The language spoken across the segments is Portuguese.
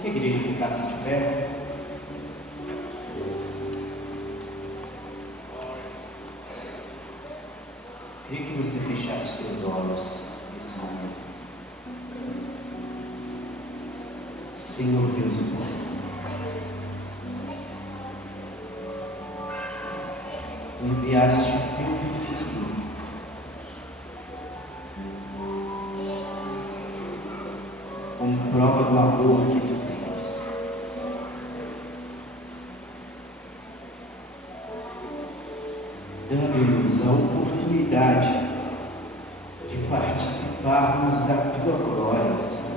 Que a igreja ficasse de pé. Queria que você fechasse os seus olhos nesse momento. Senhor Deus bom, enviaste o teu Filho como prova do amor que tu tens. Dando-nos a oportunidade de participarmos da tua glória, Senhor.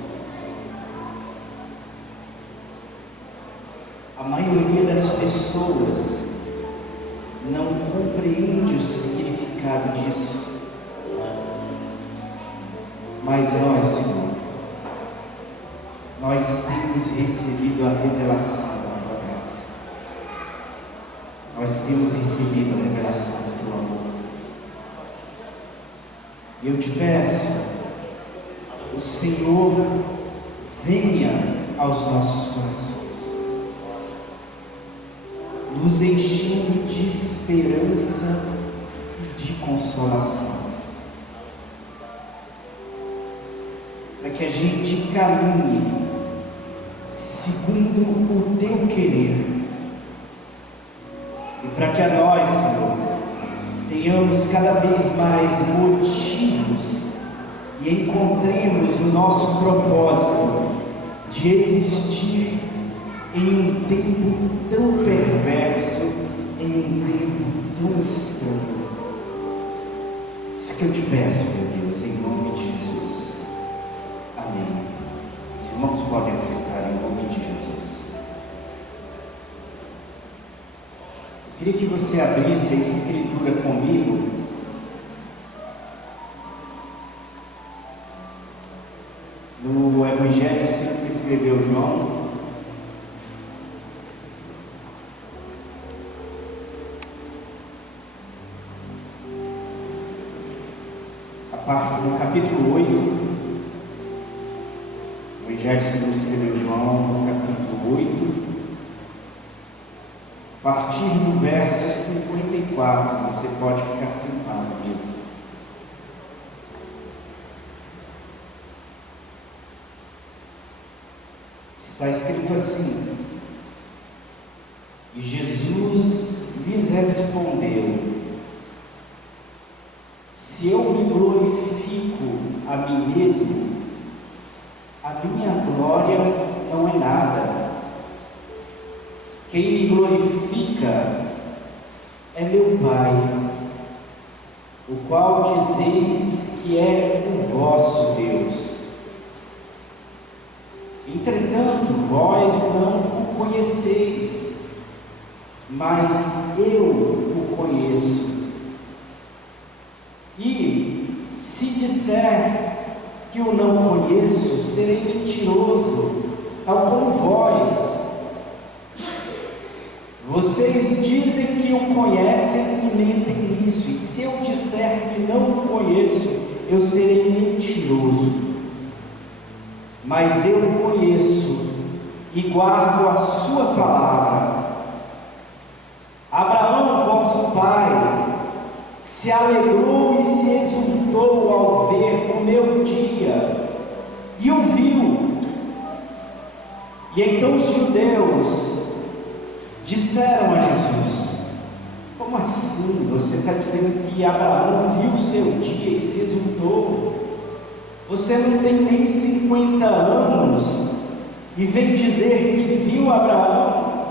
A maioria das pessoas não compreende o significado disso, mas nós, Senhor, nós temos recebido a revelação da tua graça. Nós temos recebido a revelação do teu amor. E eu te peço, o Senhor venha aos nossos corações, nos enchendo de esperança e de consolação, para que a gente caminhe segundo o teu querer, e para que a nós, Senhor, tenhamos cada vez mais motivos e encontremos o nosso propósito de existir em um tempo tão perverso, em um tempo tão estranho. Isso que eu te peço, meu Deus, em nome de Jesus. Amém. Os irmãos podem aceitar em nome de Jesus. Eu queria que você abrisse a Escritura comigo no Evangelho segundo escreveu João, no capítulo 8, Evangelho segundo escreveu João, no capítulo 8, a partir do verso 54, você pode ficar sentado mesmo. Está escrito assim: e Jesus lhes respondeu: se eu me glorifico a mim mesmo, a minha glória não é nada. Quem me glorifica é meu Pai, o qual dizeis que é o vosso Deus. Entretanto, vós não o conheceis, mas eu o conheço. E se disser que o não conheço, serei mentiroso, tal como vós. Vocês dizem que o conhecem e mentem nisso, e se eu disser que não o conheço, eu serei mentiroso. Mas eu o conheço e guardo a sua palavra. Abraão, vosso pai, se alegrou e se exultou ao ver o meu dia, e o viu. E então os judeus disseram a Jesus: como assim? Você está dizendo que Abraão viu o seu dia e se exultou? Você não tem nem 50 anos e vem dizer que viu Abraão?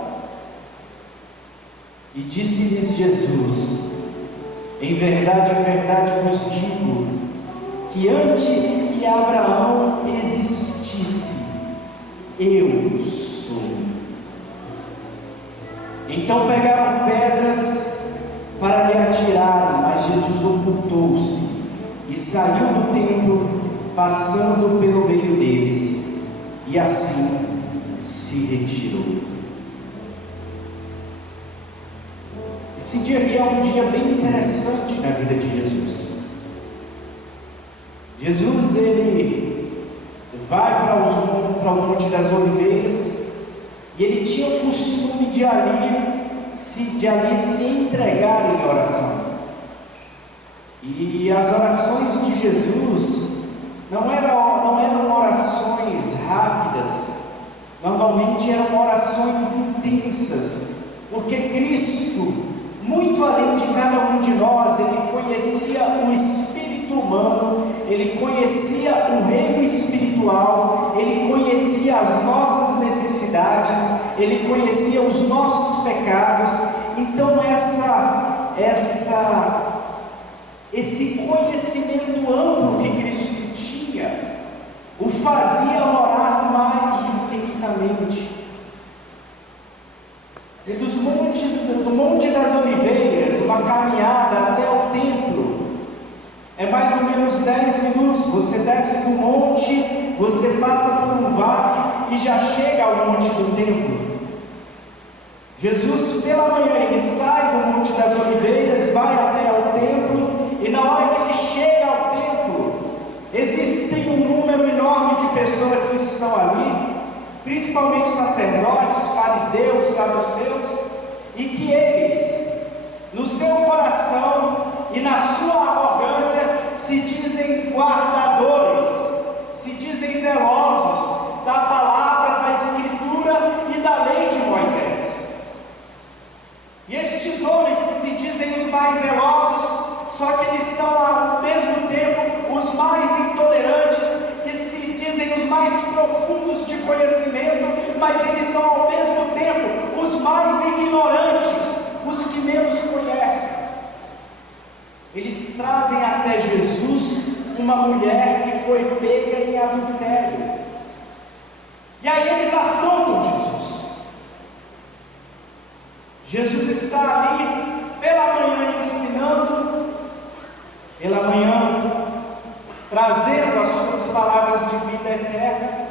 E disse-lhes Jesus: em verdade vos digo, que antes que Abraão existisse, eu sou. Então pegaram pedras para lhe atirarem, mas Jesus ocultou-se e saiu do templo, passando pelo meio deles, e assim se retirou. Esse dia aqui é um dia bem interessante na vida de Jesus. Jesus, ele vai para o Monte das Oliveiras, e ele tinha o costume de ali se entregar em oração. E as orações de Jesus não eram orações rápidas, normalmente eram orações intensas, porque Cristo, muito além de cada um de nós, ele conhecia o espírito humano, ele conhecia o reino espiritual, ele conhecia as nossas necessidades, ele conhecia os nossos pecados. Então esse conhecimento amplo que Cristo tinha o fazia orar mais intensamente. E do Monte das Oliveiras, uma caminhada até o templo é mais ou menos 10 minutos. Você desce do monte, você passa por um vale e já chega ao Monte do Templo. Jesus, pela manhã, ele sai do Monte das Oliveiras, vai até ao templo, e na hora que ele chega ao templo, existem um número enorme de pessoas que estão ali, principalmente sacerdotes, fariseus, saduceus, e que eles, no seu coração e na sua arrogância, se dizem guardadores, se dizem zelosos da palavra, da Escritura e da lei de Moisés. E estes homens que se dizem os mais zelosos, só que eles são ao mesmo tempo os mais intolerantes, que se dizem os mais profundos de conhecimento, mas eles são ao mesmo tempo os mais ignorantes, os que menos conhecem. Eles trazem até Jesus uma mulher que foi pega em adultério, e aí eles afrontam Jesus. Jesus está ali pela manhã ensinando, pela manhã trazendo as suas palavras de vida eterna.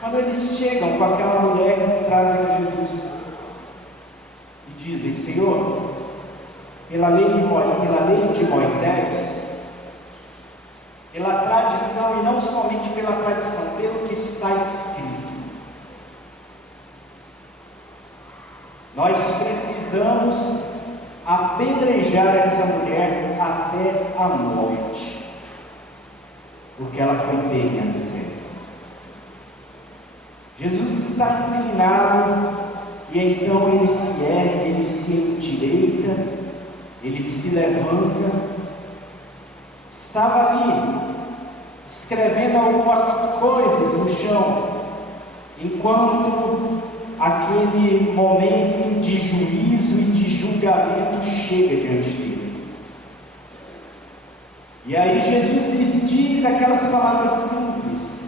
Quando eles chegam com aquela mulher, trazem a Jesus e dizem: Senhor, pela lei de Moisés, pela tradição, e não somente pela tradição, pelo que está escrito, nós precisamos apedrejar essa mulher até a morte, porque ela foi pega em adultério. Jesus está inclinado, e então ele se ergue, ele se endireita, ele se levanta. Estava ali escrevendo algumas coisas no chão, enquanto aquele momento de juízo e de julgamento chega diante dele. E aí Jesus lhes diz aquelas palavras simples: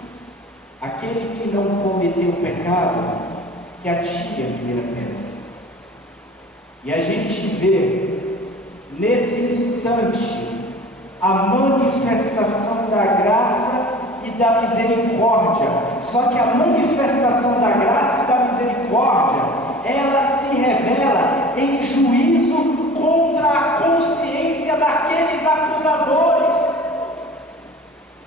aquele que não cometeu pecado, que atire a primeira pedra. E a gente vê nesse instante a manifestação da graça e da misericórdia. Só que a manifestação da graça e da misericórdia, ela se revela em juízo contra a consciência daqueles acusadores,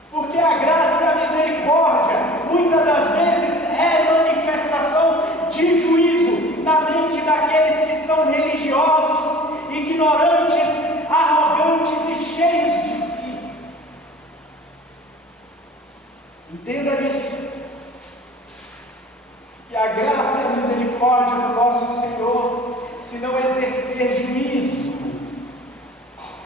porque a graça e a misericórdia muitas das vezes é manifestação de juízo na mente daqueles que são religiosos, ignorantes, arrogantes e cheios de si. Entenda isso, que a graça e a misericórdia do nosso Senhor, se não exercer juízo,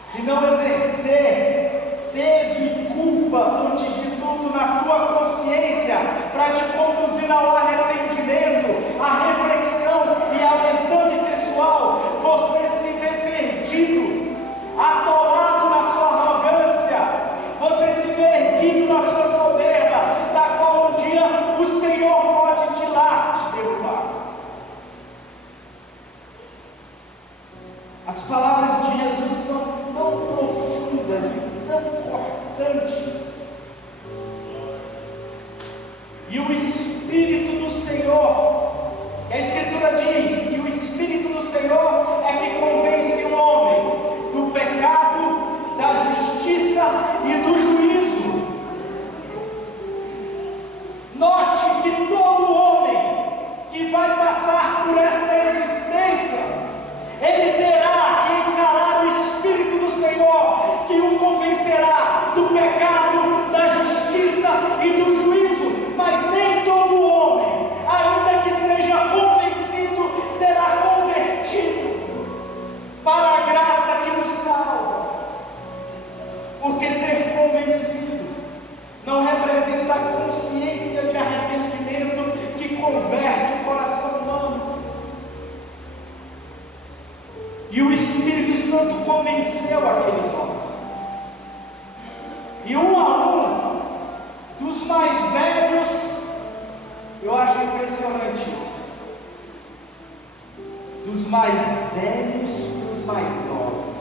se não exercer peso e culpa, antes de tudo na tua consciência, para te conduzir ao arrependimento, à reflexão e ao exame pessoal, você se vê perdido, atolado na sua arrogância, você se vê erguido na sua soberba, da qual um dia o Senhor pode de lá te derrubar. As palavras de Jesus são tão profundas e tão cortantes, e o Espírito do Senhor, a Escritura diz que o Espírito do Senhor é que convence o homem do pecado, da justiça e do juízo. Note que todo homem que vai passar por esta existência, ele terá que encarar o Espírito do Senhor, que o convencerá do pecado, da justiça e do juízo. Mas nem todo homem, ainda que seja convencido, será convertido para a graça que nos salva. Porque ser convencido não representa a consciência de arrependimento que converte o coração humano. E o Espírito Santo convenceu aqueles homens. E um a um, dos mais velhos, eu acho impressionante isso, dos mais velhos para os mais novos,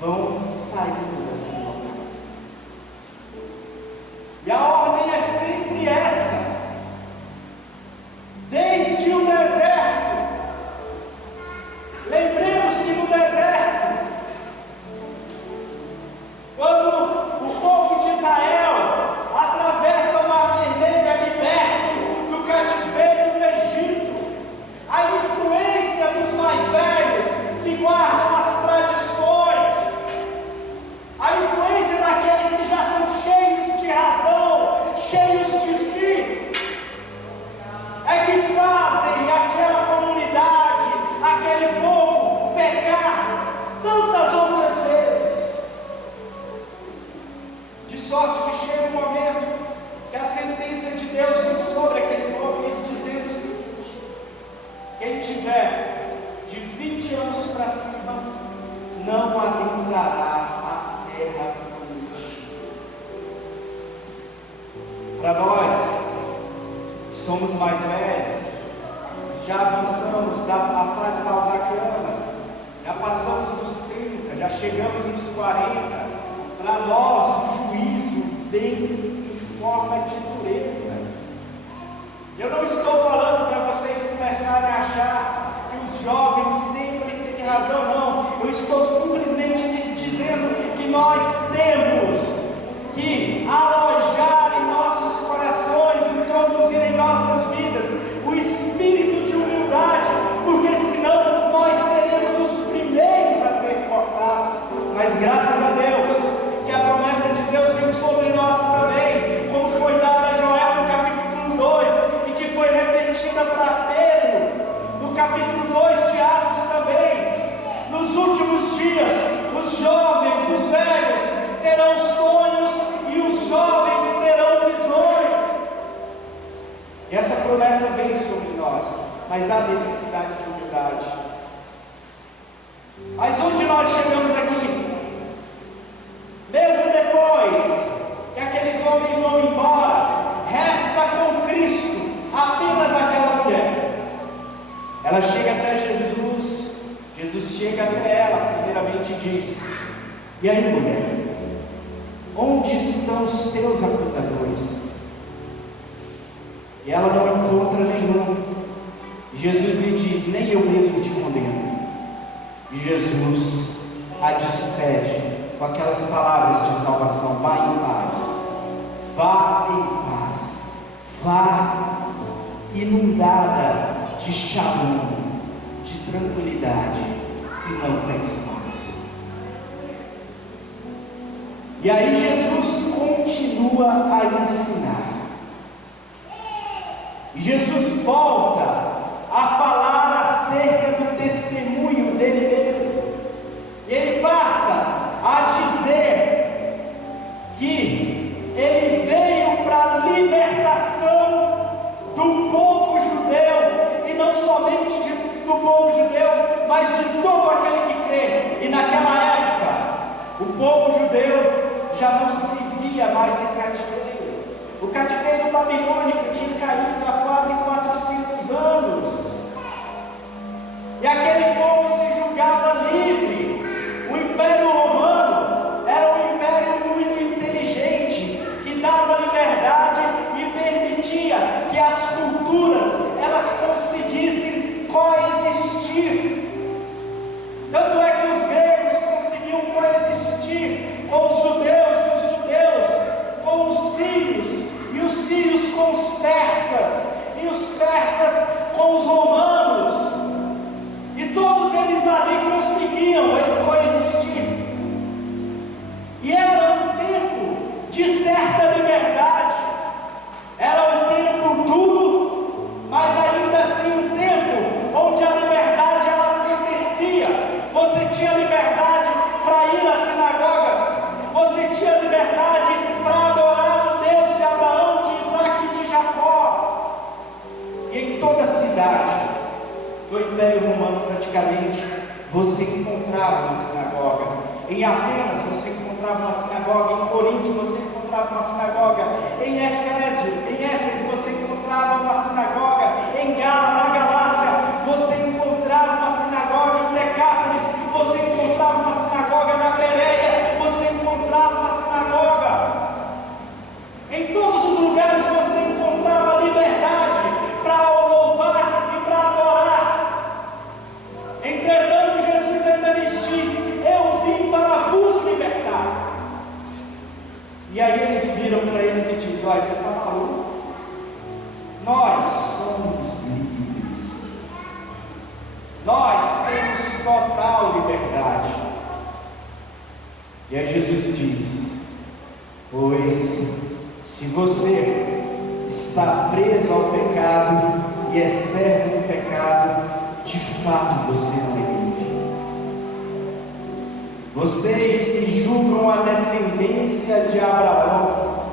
vão saindo daquele local. E a ordem é sempre essa: desde o deserto. Lembremos que no deserto, quando o povo de Israel atravessa o Mar Vermelho, é liberto do cativeiro do Egito, a influência dos mais velhos que guardam as tradições, a influência daqueles que já são cheios de razão, cheios de si, é que fazem aquela comunidade, aquele povo pecar tantas outras vezes, de sorte que chega um momento que a sentença de Deus vem sobre aquele povo, dizendo o seguinte: quem tiver de 20 anos para cima não adentrará a terra prometida. Para nós que somos mais velhos, já avançamos da fase balzaquiana, já passamos dos 30, já chegamos nos 40, para nós o juízo vem em forma de dureza. Eu não estou falando para vocês começarem a achar que os jovens sempre têm razão, não. Eu estou simplesmente lhes dizendo que nós temos que alojar em nossos corações, introduzir em nossas vidas o espírito de humildade, porque senão nós seremos os primeiros a ser cortados. Mas graças a Deus que a promessa de Deus vem sobre nós também, como foi dada a Joel no capítulo 2 e que foi repetida para Pedro no capítulo 2 de Atos também. Nos últimos dias, os jovens, os velhos terão sonhos e os jovens terão visões. E essa promessa vem sobre nós, mas há necessidade de humildade. Mas onde nós chegamos aqui? Mesmo depois que aqueles homens vão embora, resta com Cristo apenas aquela mulher. Ela chega até Jesus, Jesus chega até ela, primeiramente diz: e aí, mulher, onde estão os teus acusadores? E ela não encontra nenhum. Jesus lhe diz: nem eu mesmo te condeno. E Jesus a despede com aquelas palavras de salvação: vá em paz, vá em paz, vá inundada de shalom, de tranquilidade, e não pense mais. E aí Jesus continua a ensinar, e Jesus volta a falar acerca do testemunho dele mesmo. Ele passa a dizer que ele veio para a libertação do povo judeu, e não somente do povo judeu, mas de todo aquele que crê. E naquela época, o povo judeu já não se via mais em cativeiro. O cativeiro babilônico tinha caído há quase 400 anos, e aquele povo se julgava livre. O Império Romano era um império muito inteligente, que dava liberdade e permitia que as culturas elas conseguissem coexistir. Tanto é que os gregos conseguiam coexistir com os judeus, e os judeus com os sírios, e os sírios com os Atenas você encontrava uma sinagoga, em Corinto você encontrava uma sinagoga, em Éfeso você encontrava uma sinagoga, na Galácia você encontrava uma sinagoga, em Decápolis você encontrava uma sinagoga, na Bereia você encontrava uma sinagoga. Em todos os lugares você encontrava liberdade para louvar e para adorar. Entretanto, Jesus ainda lhes diz: eu vim para vos libertar. E aí eles viram para eles e dizem: olha, você está maluco? Nós somos livres. Nós temos total liberdade. E aí Jesus diz: pois se você está preso ao pecado e é servo do pecado, de fato você não é livre. Vocês se julgam a descendência de Abraão,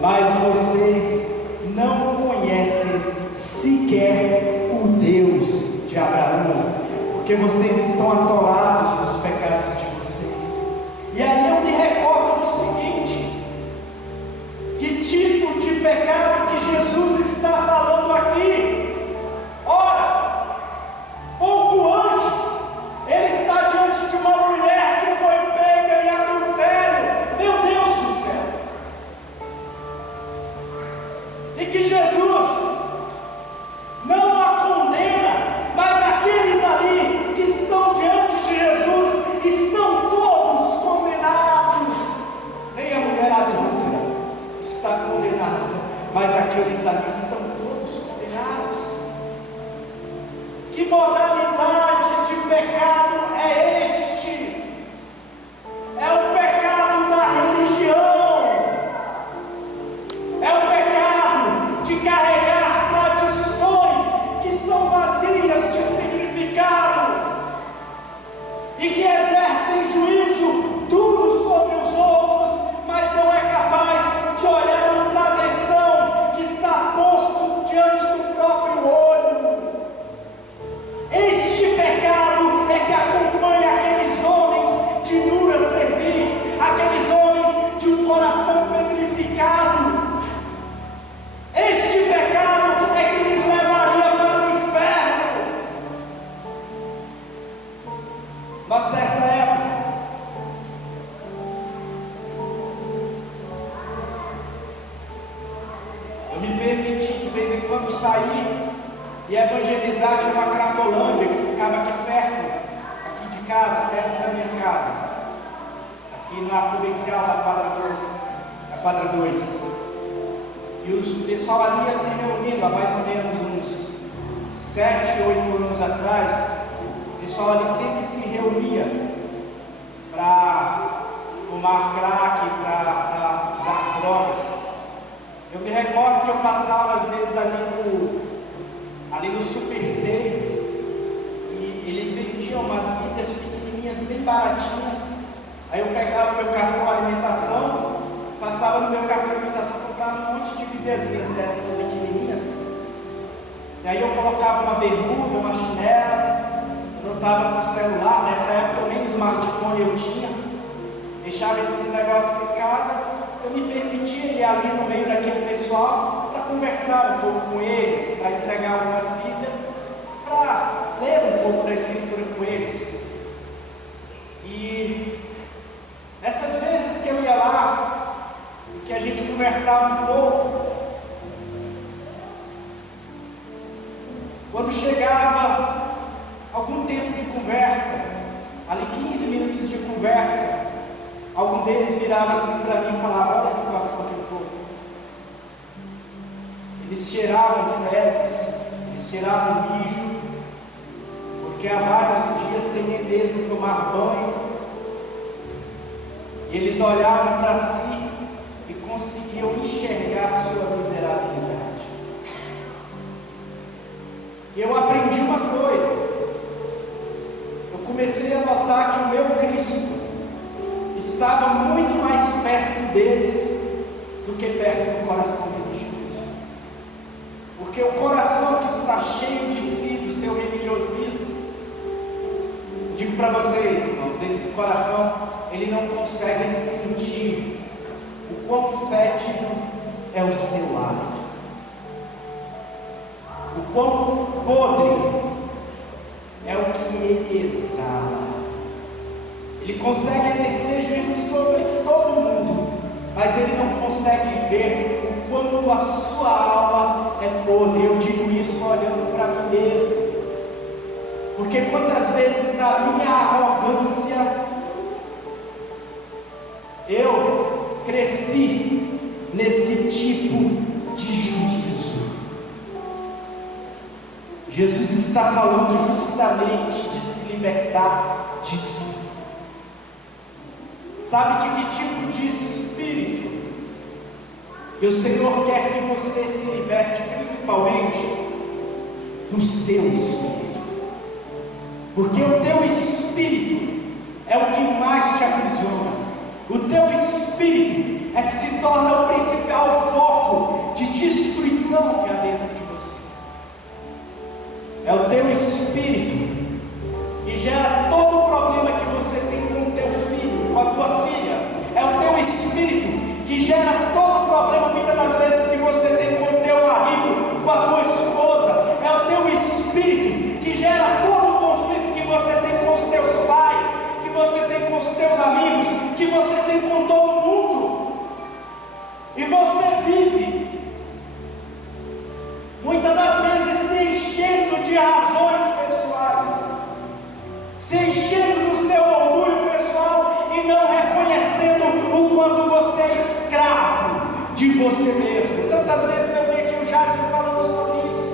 mas vocês não conhecem sequer o Deus de Abraão, porque vocês estão atolados nos pecados de vocês. E aí eu me recordo do seguinte: que tipo de pecado que Jesus está falando aqui? Ora, pouco antes, ele está diante de uma mulher que foi pega em adultério. Meu Deus do céu! E que Jesus não a condena, mas aqueles ali que estão diante de Jesus estão todos condenados. Nem a mulher adulta está condenada, mas aqueles ali estão todos condenados. Que modalidade de pecado é este? É o pecado da religião, é o pecado de carregar tradições que são vazias de significado e que exercem juízo duro sobre os outros, mas não é capaz de olhar no travessão que está posto diante do próprio olho. Este pecado é que acompanha aqueles homens de dura cerviz, aqueles homens de um coração petrificado. Este pecado é que lhes levaria para o inferno. Uma certa época, eu me permiti de vez em quando sair e evangelizar. Tinha uma Cracolândia que ficava aqui perto, aqui de casa, perto da minha casa, aqui na provincial da quadra 2. E o pessoal ali ia se reunindo há mais ou menos uns 7, 8 anos atrás. O pessoal ali sempre se reunia para fumar crack, para usar drogas. Eu me recordo que eu passava às vezes ali no Super C, e eles vendiam umas Bíblias pequenininhas, bem baratinhas. Aí eu pegava meu cartão alimentação, passava no meu cartão alimentação, comprava um monte de Bíbliazinhas dessas pequenininhas, e aí eu colocava uma bermuda, uma chinela, eu não estava com celular, nessa época nem smartphone eu tinha, deixava esses negócios em casa. Eu me permitia ir ali no meio daquele pessoal para conversar um pouco com eles, para entregar algumas Bíblias, para ler um pouco da Escritura com eles. E essas vezes que eu ia lá, que a gente conversava um pouco, quando chegava algum tempo de conversa, ali 15 minutos de conversa, algum deles virava assim para mim e falava: olha a situação que eu estou. Eles cheiravam fezes, eles cheiravam mijo, porque há vários dias sem nem mesmo tomar banho. E eles olhavam para si e conseguiam enxergar a sua miserabilidade. E eu aprendi uma coisa. Eu comecei a notar que o meu Cristo estava muito mais perto deles do que perto do coração religioso. Porque o coração que está cheio de si, do seu religiosismo, digo para vocês, irmãos, queridos, esse coração, ele não consegue sentir o quão fétido é o seu hálito, o quão podre é o que ele exala. Ele consegue exercer juízo sobre todo mundo, mas ele não consegue ver o quanto a sua alma é podre. Eu digo isso olhando para mim mesmo, porque quantas vezes na minha arrogância eu cresci nesse tipo de juízo. Jesus está falando justamente de se libertar disso. Sabe de que tipo de espírito que o Senhor quer que você se liberte? Principalmente do seu espírito, porque o teu espírito é o que mais te aprisiona. O teu espírito é que se torna o principal foco de destruição que há dentro de você. É o teu espírito que gera todo o problema que você tem com o teu filho, com a tua filha. É o teu espírito que gera todo o problema, muitas das vezes, que você tem com o teu marido, com a tua esposa. É o teu espírito que gera todo o conflito que você tem com os teus pais, que você tem com os teus amigos, que você tem com todo mundo. E você vive, muitas das vezes, se enchendo de razões pessoais, se enchendo do seu orgulho pessoal e não reconhecendo o quanto você é escravo de você mesmo. Tantas vezes eu vi aqui o Jadson falando sobre isso,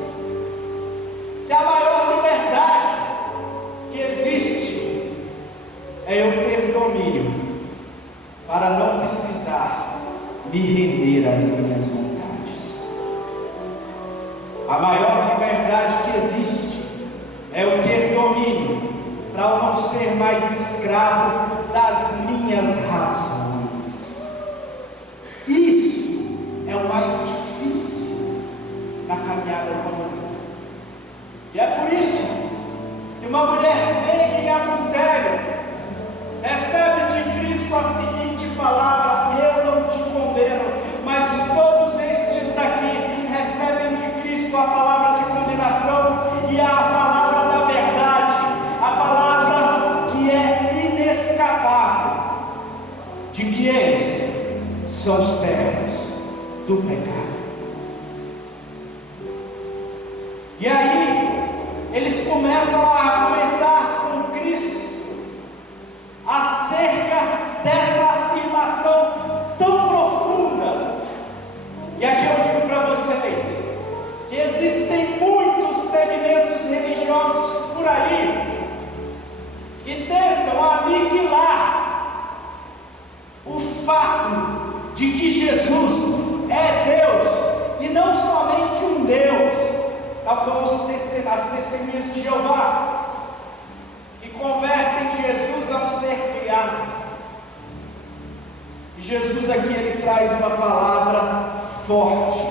que a maior liberdade que existe é eu ter domínio para não precisar me render às minhas vontades. A maior liberdade que existe é eu ter domínio para eu não ser mais escravo das minhas razões. Isso é o mais difícil na caminhada humana. E é por isso que uma mulher pega em adultério recebe de Cristo a seguinte palavra: eu não te condeno. Mas todos estes daqui recebem de Cristo a palavra de condenação e a palavra da verdade, a palavra que é inescapável, de que eles são servos do pecado. E aí eles começam a argumentar com Cristo acerca dessa afirmação tão profunda. E aqui eu digo para vocês que existem muitos segmentos religiosos por aí que tentam aniquilar o fato de que Jesus é Deus e não somente um Deus, tal como as testemunhas de Jeová, que convertem Jesus a um ser criado. E Jesus aqui ele traz uma palavra forte,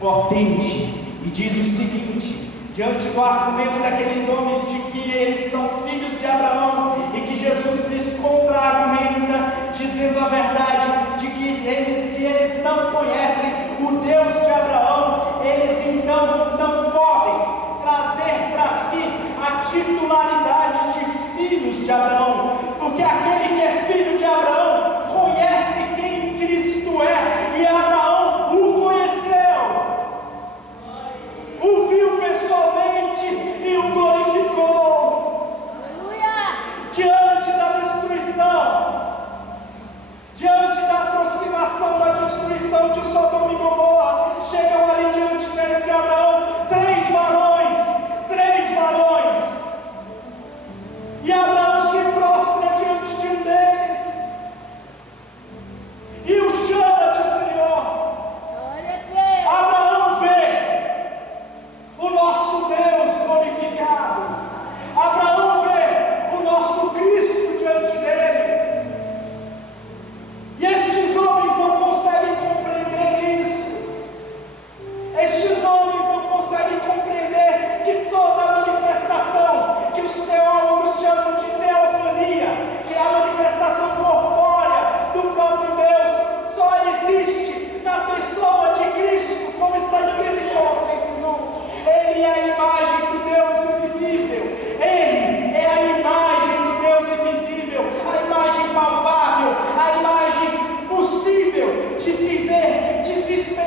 potente, e diz o seguinte, diante do argumento daqueles homens de que eles são filhos de Abraão, e que Jesus lhes contra-argumenta, dizendo a verdade de que se eles não conhecem o Deus de Abraão, eles então não podem trazer para si a titularidade de filhos de Abraão, porque aquele que é filho de Abraão conhece quem Cristo é, e Abraão o conheceu, o viu pessoalmente e o glorificou. Aleluia! Diante da destruição, diante da aproximação da destruição de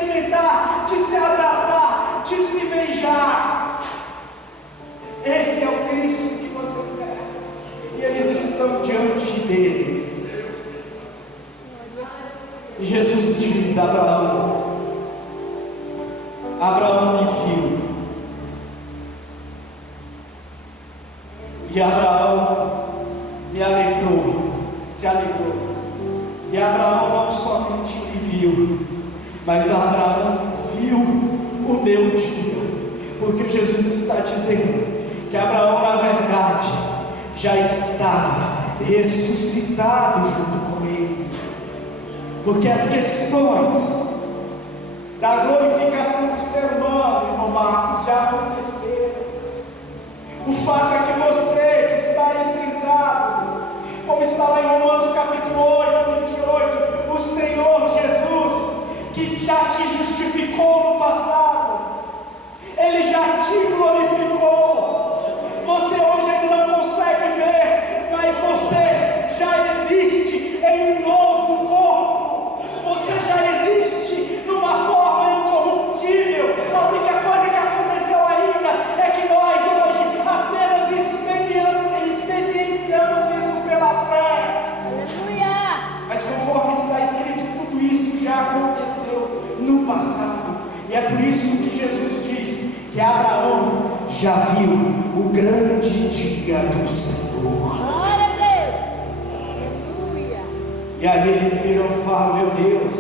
cumprimentar, de se abraçar, de se beijar. Esse é o Cristo que você serve. E eles estão diante dele. E Jesus diz a Abraão: Abraão me viu. E Abraão me alegrou, se alegrou. E Abraão não somente me viu, mas Abraão viu o meu dia. Porque Jesus está dizendo que Abraão, na verdade, já estava ressuscitado junto com ele. Porque as questões da glorificação do ser humano, irmão Marcos, já aconteceram. O fato é que você que está aí sentado, como está lá em Romanos capítulo 8, 28, o Senhor Jesus, que já te justificou no passado, Ele já te glorificou. Você hoje ainda não consegue ver, mas você já existe em um novo corpo. Você já existe numa forma incorruptível. A única coisa que aconteceu ainda é que nós hoje apenas experienciamos isso pela fé. Aleluia! Mas conforme está escrito, tudo isso já aconteceu no passado. E é por isso que Jesus diz que Abraão já viu o grande dia do Senhor. Glória a Deus! Aleluia! E aí eles viram e falam: meu Deus,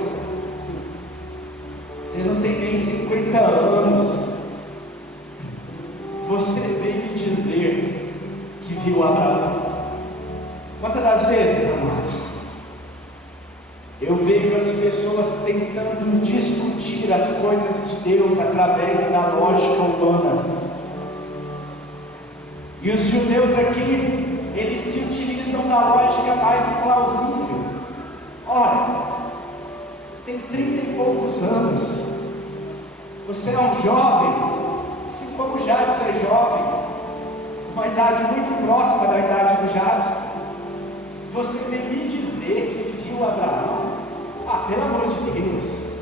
você não tem nem 50 anos. Você veio me dizer que viu Abraão. Quantas das vezes, amados, eu vejo as pessoas tentando discutir as coisas de Deus através da lógica humana. E os judeus aqui, eles se utilizam da lógica mais plausível. Ora, tem 30 e poucos anos, você é um jovem, assim como o Jadson é jovem, uma idade muito próxima da idade do Jadson. Você vem me dizer que viu Abraão? Ah, pelo amor de Deus!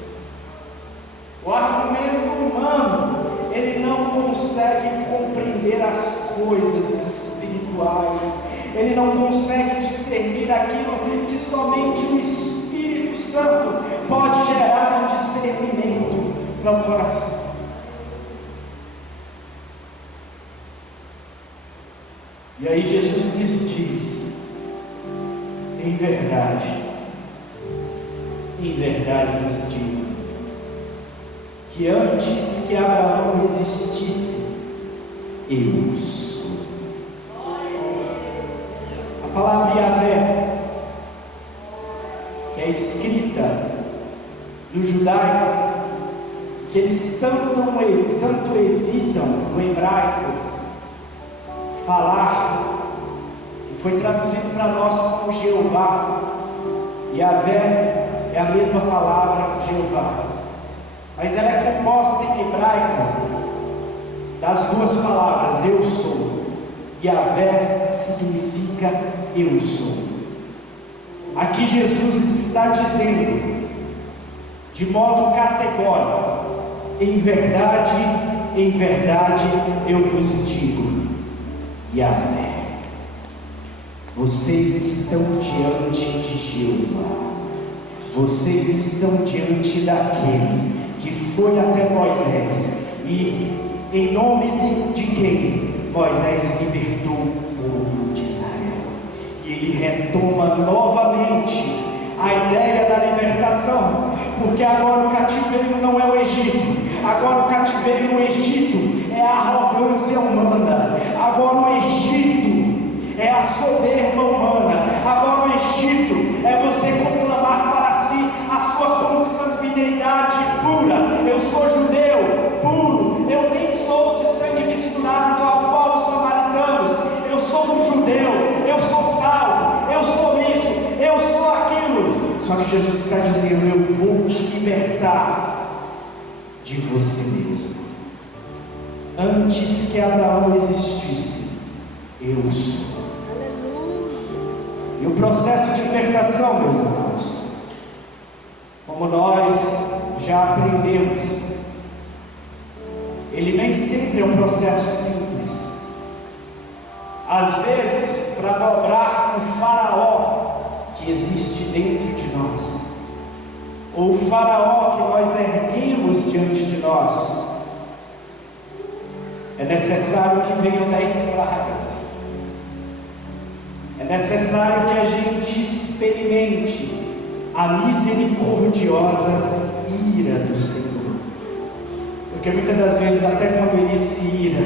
O argumento humano, ele não consegue compreender as coisas espirituais, ele não consegue discernir aquilo que somente o Espírito Santo pode gerar um discernimento para o coração. E aí Jesus lhes diz: em verdade vos digo, que antes que Abraão existisse, eu sou. A palavra Yahvé, que é escrita no judaico, que eles tanto evitam no hebraico falar, que foi traduzido para nós como Jeová. Yahvé é a mesma palavra Jeová, mas ela é composta em hebraico das duas palavras eu sou. Yahvé significa eu sou. Aqui Jesus está dizendo de modo categórico: em verdade eu vos digo, Yahvé, vocês estão diante de Jeová. Vocês estão diante daquele que foi até Moisés e, em nome de quem Moisés libertou o povo de Israel. E ele retoma novamente a ideia da libertação, porque agora o cativeiro não é o Egito, agora o cativeiro no Egito é a arrogância humana, agora o Egito é a soberba humana, agora o Egito é você conclamar para si a sua consanguinidade pura. Eu sou judeu puro, eu nem sou de sangue misturado tal qual os samaritanos, eu sou um judeu, eu sou salvo, eu sou isso, eu sou aquilo. Só que Jesus está dizendo: eu vou te libertar de você mesmo. Antes que Abraão existisse, eu sou. E o processo de libertação, meus amados, como nós já já aprendemos, ele nem sempre é um processo simples. Às vezes, para dobrar o faraó que existe dentro de nós, ou o faraó que nós erguemos diante de nós, é necessário que venham 10 pragas. É necessário que a gente experimente a misericordiosa ira do Senhor. Porque muitas das vezes, até quando Ele se ira,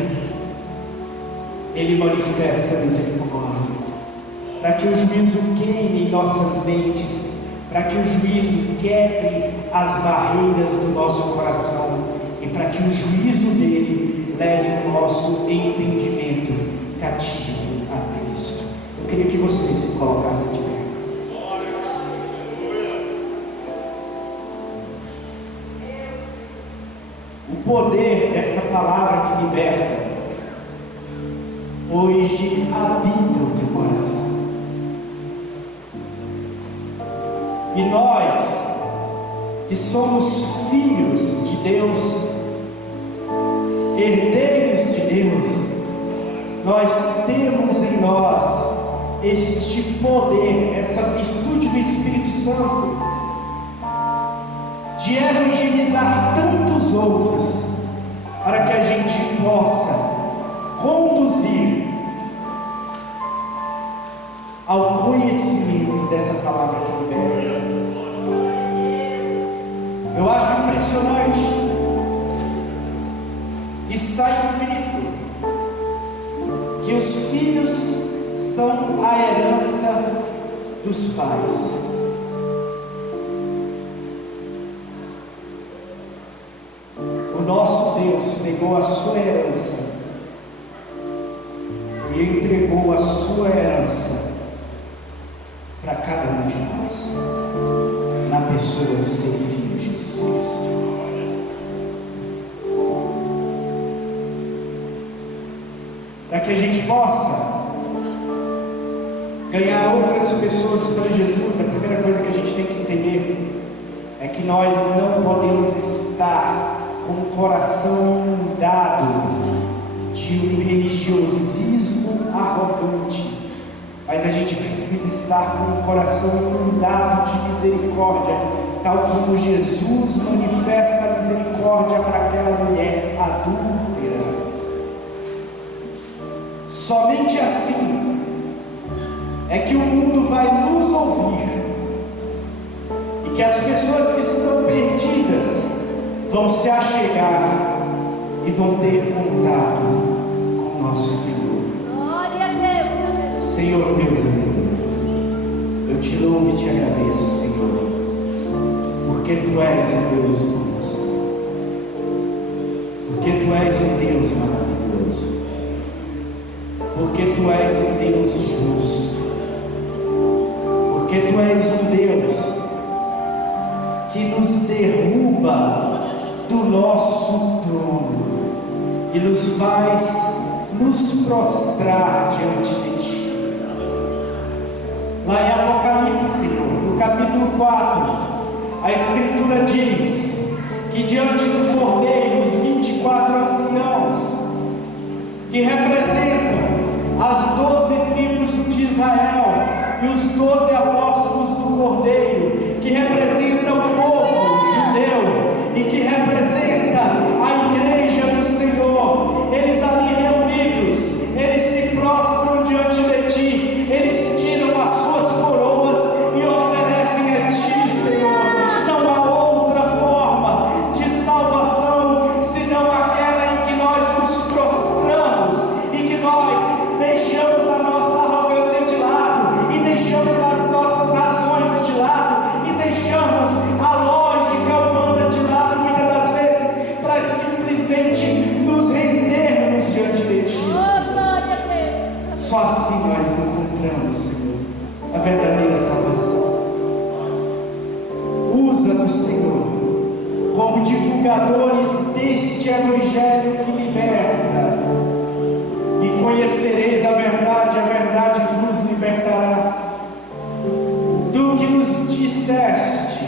Ele manifesta misericórdia, para que o juízo queime em nossas mentes, para que o juízo quebre as barreiras do nosso coração, e para que o juízo dele leve o nosso entendimento cativo a Cristo. Eu queria que você se colocasse de pé. O poder dessa palavra que liberta hoje habita o teu coração. E nós, que somos filhos de Deus, herdeiros de Deus, nós temos em nós este poder, essa virtude do Espírito Santo, de evangelizar tantos outros, para que a gente possa conduzir ao conhecimento dessa palavra que liberta. Eu acho impressionante. Está escrito que os filhos são a herança dos pais. O nosso Deus pegou a sua herança e entregou a sua herança para cada um de nós, na pessoa do seu Filho Jesus Cristo. Para que a gente possa ganhar outras pessoas para Jesus, a primeira coisa que a gente tem que entender é que nós não podemos estar com o coração inundado de um religiosismo arrogante, mas a gente precisa estar com o coração inundado de misericórdia, tal como Jesus manifesta a misericórdia para aquela mulher adúltera. Somente assim é que o mundo vai nos ouvir, e que as pessoas que estão perdidas vão se achegar e vão ter contato com o nosso Senhor. Glória a Deus. Senhor Deus amigo, eu te louvo e te agradeço, Senhor, porque Tu és um Deus bom, porque Tu és um Deus maravilhoso, porque Tu és um Deus justo, porque Tu és um Deus que nos derruba do nosso trono e nos faz nos prostrar diante de Ti. Lá em Apocalipse, no capítulo 4, a Escritura diz que diante do Cordeiro, os 24 anciãos, que representam as 12 tribos de Israel, e os 12 apóstolos do Cordeiro, que representam o povo judeu e que representa a igreja do Senhor, eles ali reunidos, eles se prostram diante de Ti, eles tiram as suas coroas e oferecem a Ti, Senhor. Não há outra forma de salvação senão aquela em que nós nos prostramos e que nós deixamos a nossa arrogância de lado e deixamos as nossas razões de lado e deixamos a lógica humana de lado muitas das vezes para simplesmente nos rendermos diante de Ti. Oh, glória a Deus. Só assim nós encontramos, Senhor, a verdadeira salvação. Usa-nos, Senhor, como divulgadores deste Evangelho que liberta, e conhecereis a verdade vos libertará. Tu que nos disseste: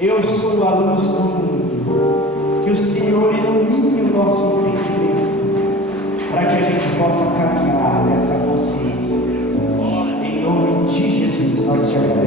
eu eu sou a luz do mundo. Que o Senhor ilumine o nosso entendimento, para que a gente possa caminhar nessa consciência. Em nome de Jesus, nós te agradecemos.